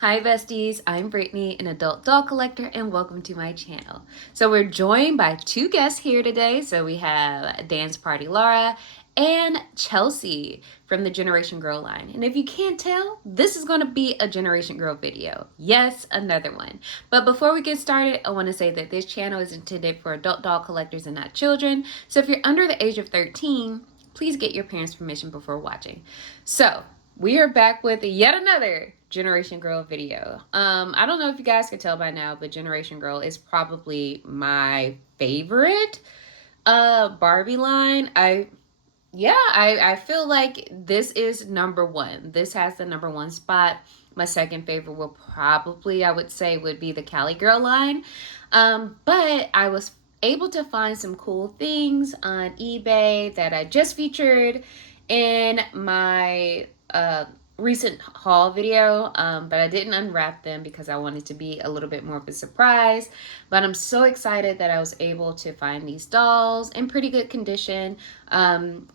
Hi besties, I'm Brittany, an adult doll collector, and welcome to my channel. So we're joined by two guests here today. So we have Dance Party Laura and Chelsea from the Generation Girl line. And if you can't tell, this is going to be a Generation Girl video. Yes, another one. But before we get started, I want to say that this channel is intended for adult doll collectors and not children. So if you're under the age of 13, please get your parents' permission before watching. So we are back with yet another Generation Girl video. I don't know if you guys can tell by now, but Generation Girl is probably my favorite Barbie line. I feel like this is number one. This has the number one spot. My second favorite will probably, I would say, would be the Cali Girl line. But I was able to find some cool things on eBay that I just featured in my recent haul video, but I didn't unwrap them because I wanted to be a little bit more of a surprise. But I'm so excited that I was able to find these dolls in pretty good condition.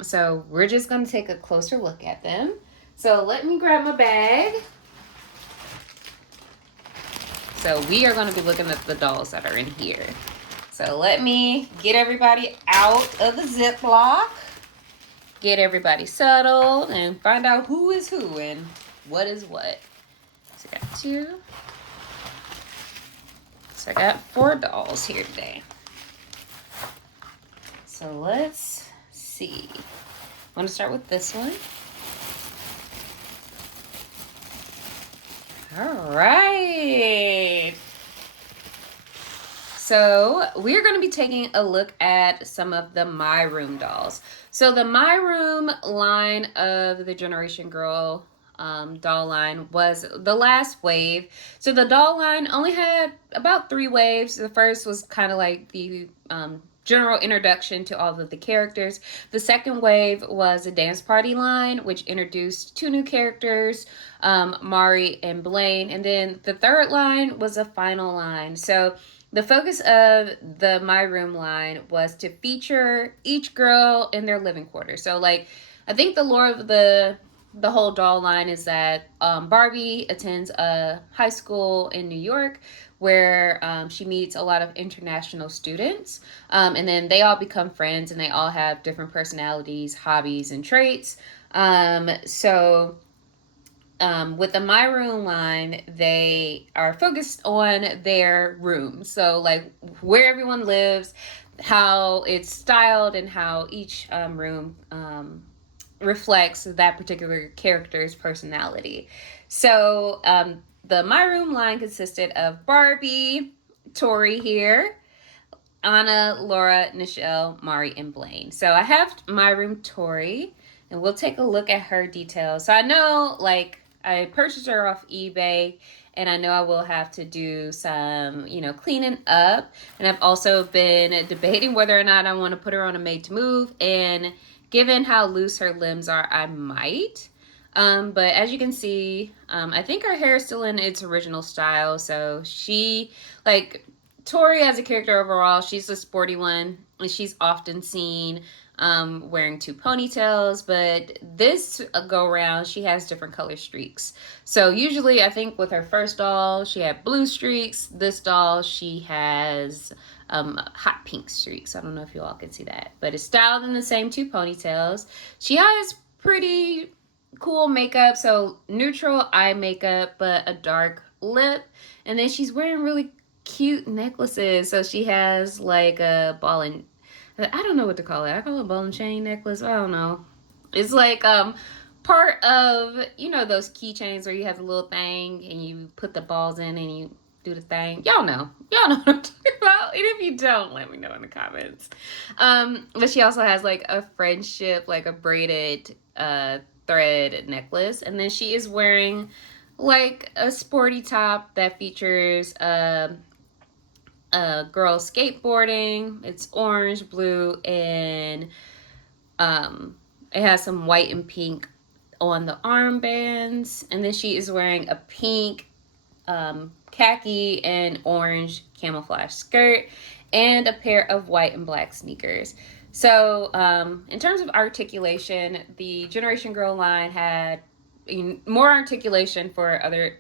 So we're just going to take a closer look at them. So let me grab my bag. So we are going to be looking at the dolls that are in here. So let me get everybody out of the Ziploc. Get everybody settled and find out who is who and what is what. So I got two. So I got 4 dolls here today. So let's see. I want to start with this one. All right. So we're going to be taking a look at some of the My Room dolls. So the My Room line of the Generation Girl doll line was the last wave. So the doll line only had about 3 waves. The first was kind of like the general introduction to all of the characters. The second wave was a dance party line, which introduced 2 new characters, Mari and Blaine. And then the third line was a final line. So the focus of the My Room line was to feature each girl in their living quarters. So, like, I think the lore of the whole doll line is that Barbie attends a high school in New York where she meets a lot of international students. And then they all become friends and they all have different personalities, hobbies, and traits. With the My Room line, they are focused on their room. So, like, where everyone lives, how it's styled, and how each room reflects that particular character's personality. So, the My Room line consisted of Barbie, Tori here, Anna, Laura, Nichelle, Mari, and Blaine. So I have My Room Tori, and we'll take a look at her details. So I know, like, I purchased her off eBay, and I know I will have to do some, cleaning up. And I've also been debating whether or not I want to put her on a made to move. And given how loose her limbs are, I might. But as you can see, I think her hair is still in its original style. So Tori as a character overall, she's the sporty one, and she's often seen wearing 2 ponytails, but this go around she has different color streaks. So usually I think with her first doll she had blue streaks. This doll she has hot pink streaks. I don't know if you all can see that, but it's styled in the same 2 ponytails. She has pretty cool makeup, so neutral eye makeup but a dark lip, and then she's wearing really cute necklaces. So she has like a ball and I don't know what to call it. I call it a ball and chain necklace. I don't know. It's like part of, those keychains where you have the little thing and you put the balls in and you do the thing. Y'all know. Y'all know what I'm talking about. And if you don't, let me know in the comments. But she also has like a friendship, like a braided thread necklace. And then she is wearing like a sporty top that features girl skateboarding. It's orange, blue, and it has some white and pink on the armbands. And then she is wearing a pink, khaki, and orange camouflage skirt and a pair of white and black sneakers. So in terms of articulation, the Generation Girl line had more articulation for other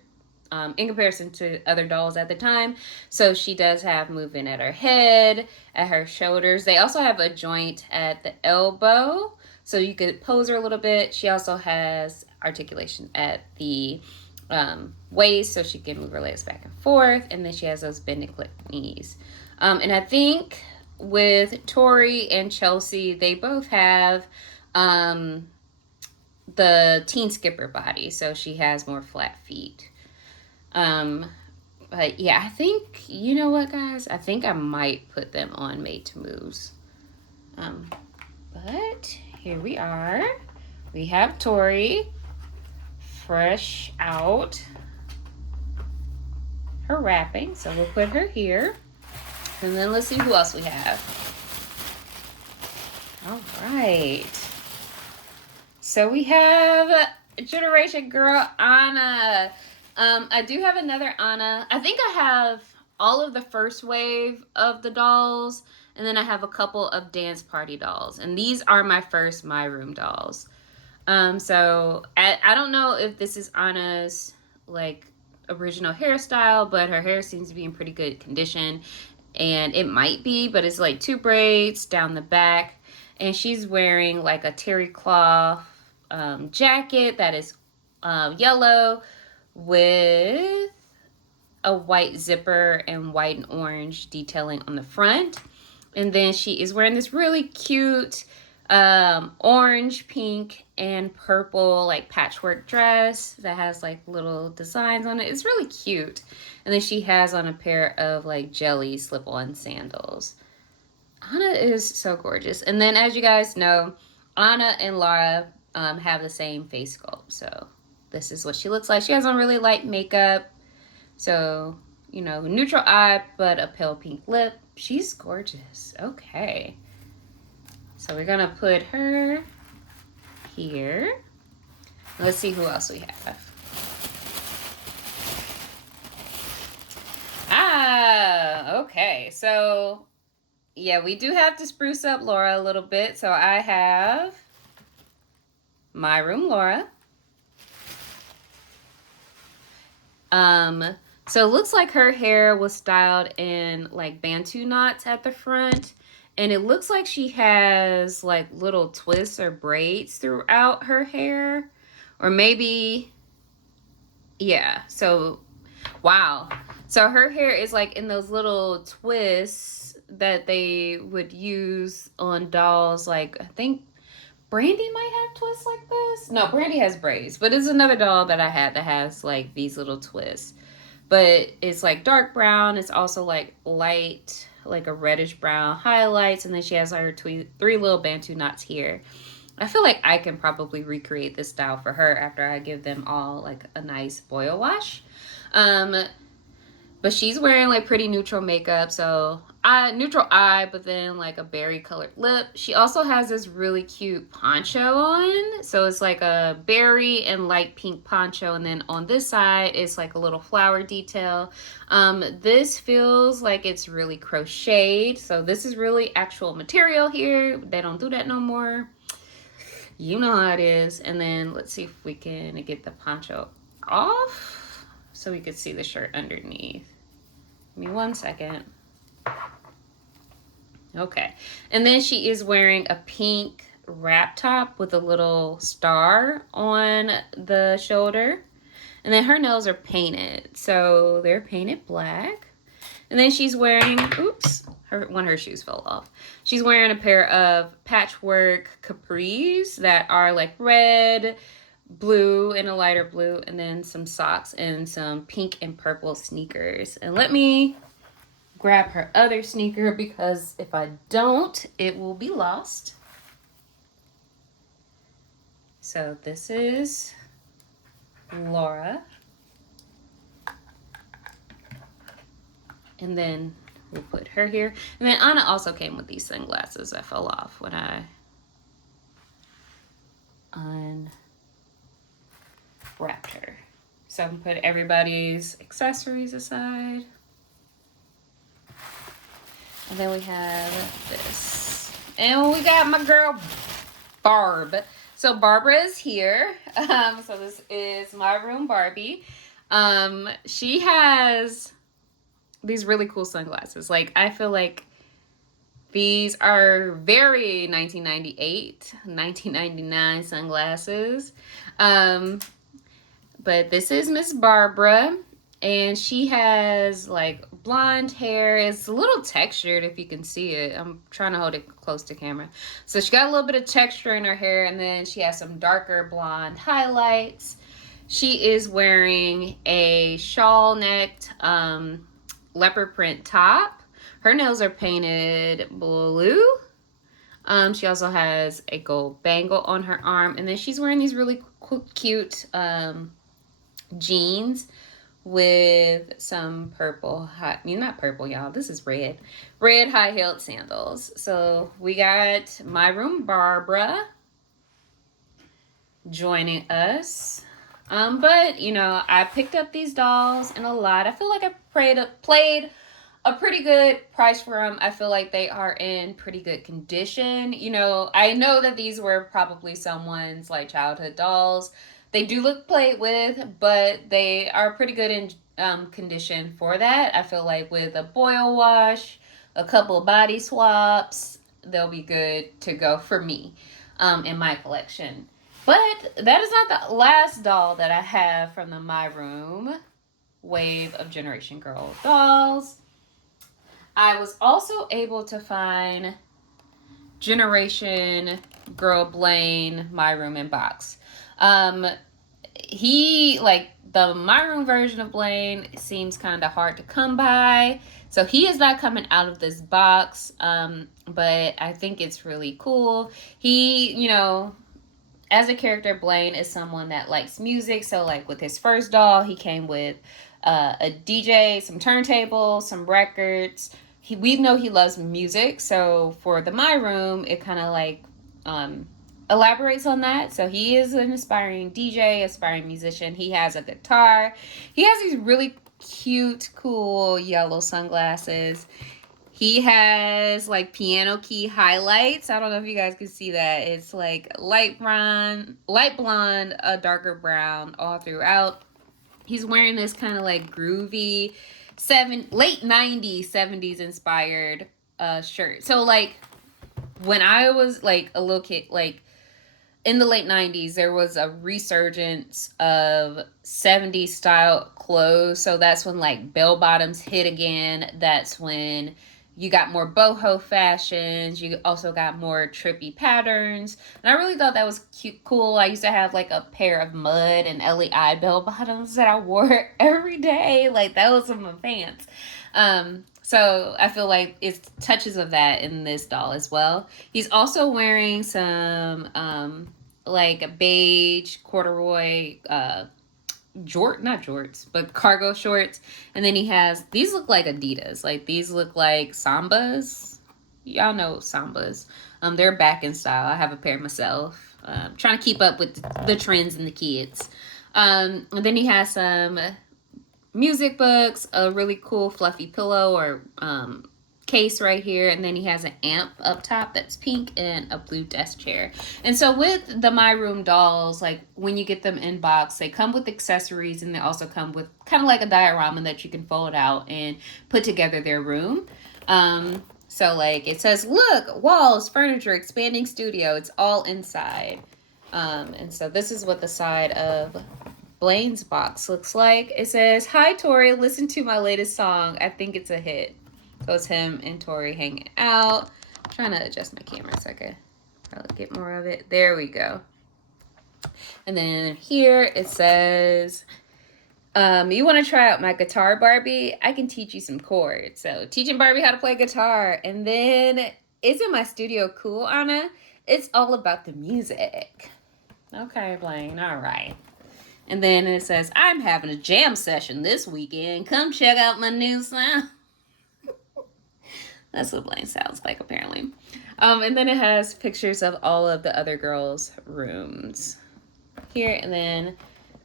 in comparison to other dolls at the time. So she does have movement at her head, at her shoulders. They also have a joint at the elbow, so you could pose her a little bit. She also has articulation at the waist, so she can move her legs back and forth. And then she has those bend and clip knees. And I think with Tori and Chelsea, they both have the teen skipper body, so she has more flat feet. But yeah, I think, you know what, guys? I think I might put them on Made to Moves. But here we are. We have Tori, fresh out her wrapping. So we'll put her here. And then let's see who else we have. All right. So we have Generation Girl Anna. I do have another Anna. I think I have all of the first wave of the dolls, and then I have a couple of dance party dolls. And these are my first My Room dolls. So I don't know if this is Anna's like original hairstyle, but her hair seems to be in pretty good condition. And it might be, but it's like 2 braids down the back. And she's wearing like a terry cloth jacket that is yellow with a white zipper and white and orange detailing on the front. And then she is wearing this really cute orange, pink, and purple like patchwork dress that has like little designs on it. It's really cute. And then she has on a pair of like jelly slip-on sandals. Anna is so gorgeous. And then as you guys know, Anna and Laura have the same face sculpt. So this is what she looks like. She has on really light makeup. So, you know, neutral eye, but a pale pink lip. She's gorgeous. Okay. So we're going to put her here. Let's see who else we have. Okay. So, yeah, we do have to spruce up Laura a little bit. So I have My Room Laura. So it looks like her hair was styled in like Bantu knots at the front. And it looks like she has like little twists or braids throughout her hair. Or maybe, yeah. So, wow. So her hair is like in those little twists that they would use on dolls. Like, I think Brandy might have twists like this. No, Brandy has braids. But it's another doll that I had that has like these little twists. But it's like dark brown. It's also like light, like a reddish brown highlights. And then she has her 3 little Bantu knots here. I feel like I can probably recreate this style for her after I give them all like a nice boil wash. But she's wearing like pretty neutral makeup. So neutral eye, but then like a berry colored lip. She also has this really cute poncho on. So it's like a berry and light pink poncho. And then on this side, it's like a little flower detail. This feels like it's really crocheted. So this is really actual material here. They don't do that no more. You know how it is. And then let's see if we can get the poncho off so we could see the shirt underneath. Give me 1 second. Okay. And then she is wearing a pink wrap top with a little star on the shoulder. And then her nails are painted. So they're painted black. And then she's wearing, oops, one of her shoes fell off. She's wearing a pair of patchwork capris that are like red, blue, and a lighter blue, and then some socks and some pink and purple sneakers. And let me grab her other sneaker because if I don't, it will be lost. So this is Laura. And then we'll put her here. And then Anna also came with these sunglasses that fell off when I unwrapped her. So I'm gonna put everybody's accessories aside. And then we have this. And we got my girl Barb. So Barbara is here. So this is My Room Barbie. She has these really cool sunglasses. Like, I feel like these are very 1998, 1999 sunglasses. Um, but this is Miss Barbara, and she has like blonde hair. It's a little textured if you can see it. I'm trying to hold it close to camera. So she got a little bit of texture in her hair, and then she has some darker blonde highlights. She is wearing a shawl necked leopard print top. Her nails are painted blue. She also has a gold bangle on her arm, and then she's wearing these really cute jeans with some purple not purple, y'all, this is red high-heeled sandals. So we got My Room Barbara joining us. But you know, I picked up these dolls in a lot. I feel like I played a pretty good price for them. I feel like they are in pretty good condition. You know, I know that these were probably someone's like childhood dolls. They do look played with, but they are pretty good in condition for that. I feel like with a boil wash, a couple of body swaps, they'll be good to go for me in my collection. But that is not the last doll that I have from the My Room wave of Generation Girl dolls. I was also able to find Generation Girl Blaine My Room in box. He, like, the My Room version of Blaine seems kind of hard to come by. So he is not coming out of this box. But I think it's really cool. He, you know, as a character, Blaine is someone that likes music. So, like, with his first doll, he came with a DJ, some turntables, some records. We know he loves music. So, for the My Room, it kind of, like, elaborates on that. So, he is an aspiring DJ, aspiring musician. He has a guitar. He has these really cute, cool yellow sunglasses. He has like piano key highlights. I don't know if you guys can see that. It's like light blonde, a darker brown all throughout. He's wearing this kind of like groovy late 90s, 70s inspired shirt. So like when I was like a little kid, like in the late 90s, there was a resurgence of 70s style clothes. So that's when like bell bottoms hit again. That's when you got more boho fashions. You also got more trippy patterns. And I really thought that was cute, cool. I used to have like a pair of mud and LEI bell bottoms that I wore every day. Like that was some of my pants. So I feel like it's touches of that in this doll as well. He's also wearing some like beige corduroy not jorts, but cargo shorts. And then he has, these look like Adidas. Like these look like Sambas. Y'all know Sambas. They're back in style. I have a pair myself. Trying to keep up with the trends and the kids. And then he has some music books, a really cool fluffy pillow or case right here, and then he has an amp up top that's pink and a blue desk chair. And so with the My Room dolls, like when you get them in box, they come with accessories, and they also come with kind of like a diorama that you can fold out and put together their room. So like it says, look, walls, furniture, expanding studio, it's all inside. And so this is what the side of Blaine's box looks like. It says, hi Tori, listen to my latest song, I think it's a hit. So it's him and Tori hanging out. I'm trying to adjust my camera so I can probably get more of it. There we go. And then here it says, you want to try out my guitar, Barbie? I can teach you some chords. So teaching Barbie how to play guitar. And then, isn't my studio cool, Anna? It's all about the music. Okay, Blaine. All right. And then it says, I'm having a jam session this weekend. Come check out my new sound. That's what Blaine sounds like, apparently. And then it has pictures of all of the other girls' rooms here. And then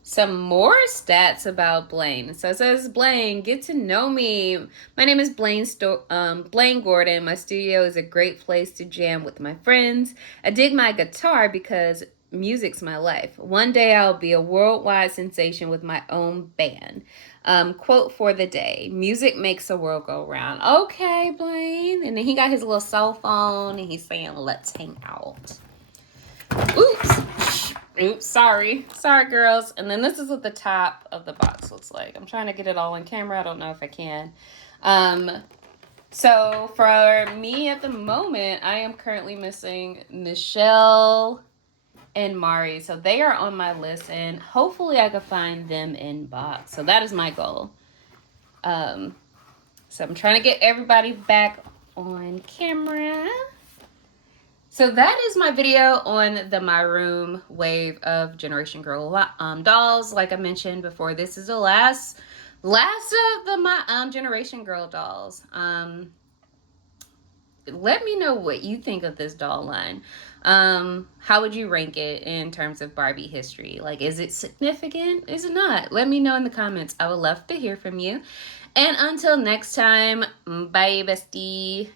some more stats about Blaine. So it says, Blaine, get to know me. My name is Blaine Gordon. My studio is a great place to jam with my friends. I dig my guitar because music's my life. One day I'll be a worldwide sensation with my own band. Quote for the day: music makes the world go round. Okay, Blaine. And then he got his little cell phone and he's saying, let's hang out. Oops, sorry, girls. And then this is what the top of the box looks like. I'm trying to get it all on camera. I don't know if I can. So for me at the moment, I am currently missing Michelle and Mari. So they are on my list, and hopefully I can find them in box. So that is my goal. So I'm trying to get everybody back on camera. So that is my video on the My Room wave of Generation Girl dolls. Like I mentioned before, this is the last of the my Generation Girl dolls. Let me know what you think of this doll line. How would you rank it in terms of Barbie history? Like, is it significant? Is it not? Let me know in the comments. I would love to hear from you. And until next time, bye, bestie.